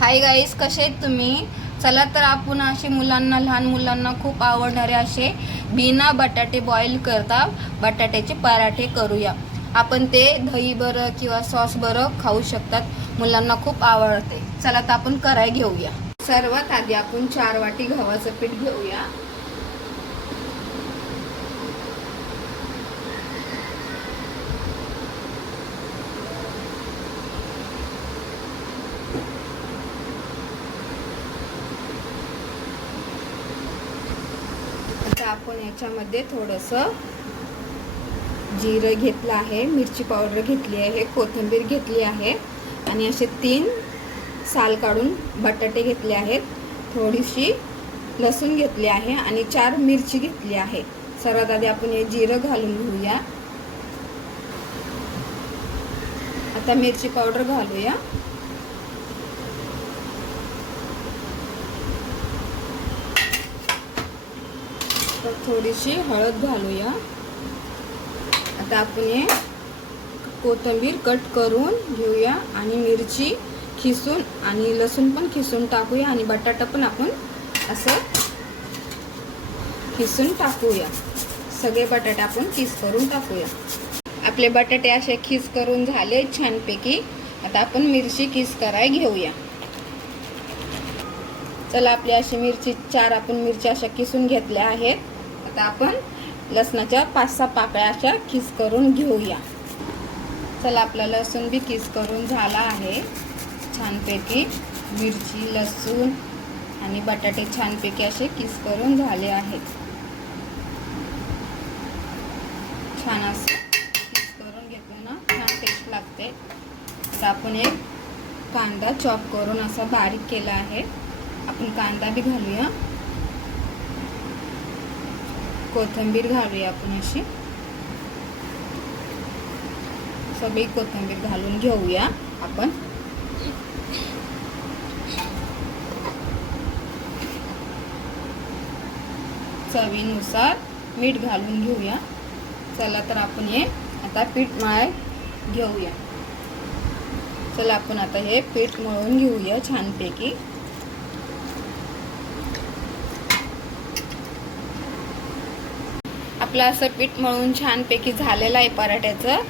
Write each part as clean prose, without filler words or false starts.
Hi guys, कसे आहेत तुम्ही? चला तर आपण असे मुलांना, लहान मुलांना खूप आवडणारे असे बिना बटाटे बॉईल करता बटाट्याचे पराठे करूया। आपण ते दही बरं किंवा सॉस बरं खाऊ शकतात, मुलांना खूप आवडते। चला तर आपण कराय घेऊया। सर्वात आधी आपण 4 वाटी गव्हाचं पीठ घेऊया। आता आपण याच्यामध्ये थोडंसं जिरं घेतलं आहे, मिरची पावडर घेतली आहे, कोथिंबीर घेतली आहे आणि असे 3 साल काढून बटाटे घेतले आहेत, थोडीशी लसूण घेतली आहे आणि 4 मिरची घेतली आहे। सर्वात आधी आपण हे जिरं घालून घेऊया। आता मिरची पावडर घालूया। तर थोडीशी हळद घालूया। आता आपण हे कोथिंबीर कट करून घेऊया आणि मिरची खिसून आणि लसूण पण खिसून टाकूया आणि बटाटा पण आपण असं खिसून टाकूया। सगळे बटाटे आपण खिस करून टाकूया। आपले बटाटे असे खिस करून झाले छानपैकी। आता आपण मिरची खिस कराय घेऊया। चला, आपली अशी मिरची 4 आपण मिरच्या अशा किसून घेतल्या आहेत। आता आपण लसणाच्या 5-6 पाकळ्या अशा खिस करून घेऊया। चला, आपला लसूण बी खिस करून झाला आहे छानपैकी। मिरची, लसूण आणि बटाटे छानपैकी असे खिस करून झाले आहेत। छान असं खिस करून घेतलं ना, छान टेस्ट लागते। आता आपण एक कांदा चॉप करून असा बारीक केला आहे, आपण कांदा बी घालूया। कोथिंबीर घालूया आपण अशी सगळी कोथिंबीर घालून घेऊया आपण। चवीनुसार मीठ घालून घेऊया। चला तर आपण हे आता पीठ मळाय घेऊया। चला, आपण आता हे पीठ मळून घेऊया छानपैकी। आपलं असं पीठ मळून छानपैकी झालेलं आहे पराठ्याचं।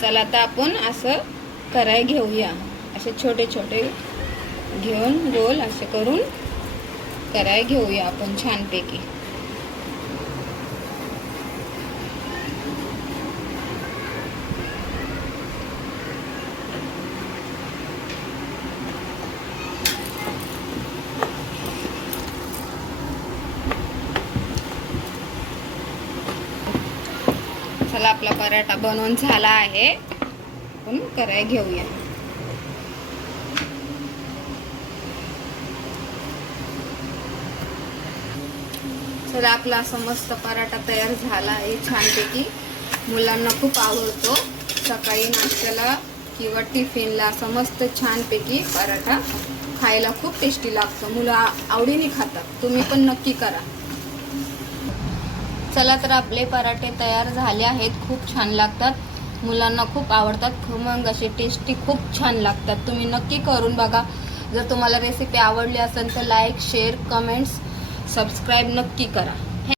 चला आता आपण असं कराय घेऊया। असे छोटे छोटे घेऊन गोल असे करून कराय घेऊया आपण छानपैकी। चला, आपला पराठा बनवून झाला आहे, आपण कराय घेऊया। चला, आपला असा मस्त पराठा तयार झाला आहे छानपैकी। मुलांना खूप आवडतो, सकाळी नाश्त्याला किंवा टिफिनला असा मस्त छानपैकी पराठा खायला खूप टेस्टी लागतो। मुलं आवडीने खातात, तुम्ही पण नक्की करा। चला तर आपले पराठे तयार झाले आहेत, खूप छान लागतात, मुलांना खूप आवडतात, खमंग असे टेस्टी खूप छान लागतात। तुम्ही नक्की करून बघा। जर तुम्हाला रेसिपी आवडली असेल तर लाईक, शेअर, कमेंट्स, सबस्क्राईब नक्की करा।